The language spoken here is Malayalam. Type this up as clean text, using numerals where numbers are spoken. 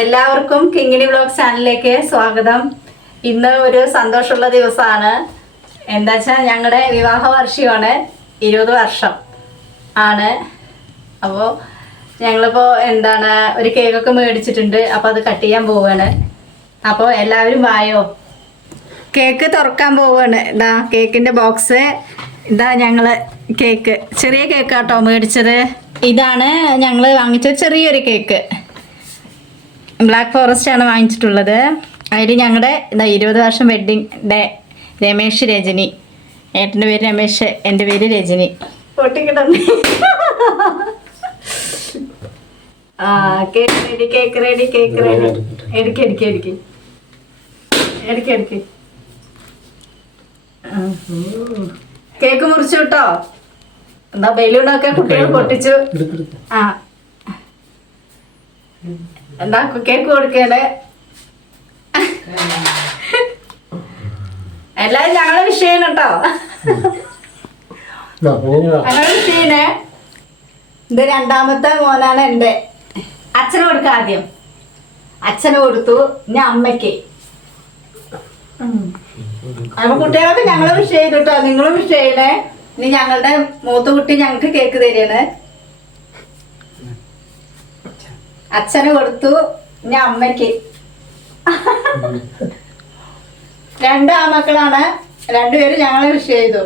എല്ലാവർക്കും കിങ്ങിണി വ്ലോഗ് ചാനലിലേക്ക് സ്വാഗതം. ഇന്ന് ഒരു സന്തോഷമുള്ള ദിവസമാണ്. എന്താ വെച്ചാൽ ഞങ്ങളുടെ വിവാഹ വാർഷികമാണ്. 20 വർഷം ആണ്. അപ്പോൾ ഞങ്ങളിപ്പോൾ ഒരു കേക്കൊക്കെ മേടിച്ചിട്ടുണ്ട്. അപ്പോൾ അത് കട്ട് ചെയ്യാൻ പോവുകയാണ്. അപ്പോൾ എല്ലാവരും വായോ, കേക്ക് തുറക്കാൻ പോവുകയാണ്. ഇതാ കേക്കിൻ്റെ ബോക്സ്. ഇതാ ഞങ്ങൾ കേക്ക്, ചെറിയ കേക്കാട്ടോ മേടിച്ചത്. ഇതാണ് ഞങ്ങൾ വാങ്ങിച്ച ചെറിയൊരു കേക്ക്. ബ്ലാക്ക് ഫോറസ്റ്റ് ആണ് വാങ്ങിച്ചിട്ടുള്ളത്. അതിൽ ഞങ്ങളുടെ 20 വർഷം വെഡ്ഡിങ് ഡേ. രമേശ് രജനി, ഏട്ടൻ്റെ പേര് രമേശ്, എൻ്റെ പേര് രജനി. പൊട്ടിക്കിടന്ന് ആ cake ready, cake ready, cake ready. എടുക്ക് എടുക്ക് എടുക്ക് എടുക്ക് എടുക്ക്. കേക്ക് മുറിച്ചു കേട്ടോ. എന്താ ബലൂണൊക്കെ കുട്ടികൾ പൊട്ടിച്ചു. ആ എന്താ കേക്ക് കൊടുക്കണേ. എല്ലാരും ഞങ്ങളെ വിഷയം കേട്ടോ. ഞങ്ങളെ വിഷയനെ. ഇത് രണ്ടാമത്തെ മോനാണ് എൻ്റെ. അച്ഛന് കൊടുക്ക, ആദ്യം അച്ഛന് കൊടുത്തു, ഞാൻ അമ്മയ്ക്ക്. അപ്പൊ കുട്ടികളൊക്കെ ഞങ്ങളെ വിഷ് ചെയ്തു കേട്ടോ. നിങ്ങളും വിഷ് ചെയ്യണേ. ഇനി ഞങ്ങളുടെ മൂത്ത കുട്ടി ഞങ്ങൾക്ക് കേക്ക് തരുന്നത്. അച്ഛന് കൊടുത്തു, ഞാൻ അമ്മയ്ക്ക്. 2 ആമക്കളാണ്. 2 പേരും ഞങ്ങളെ വിഷ് ചെയ്തു.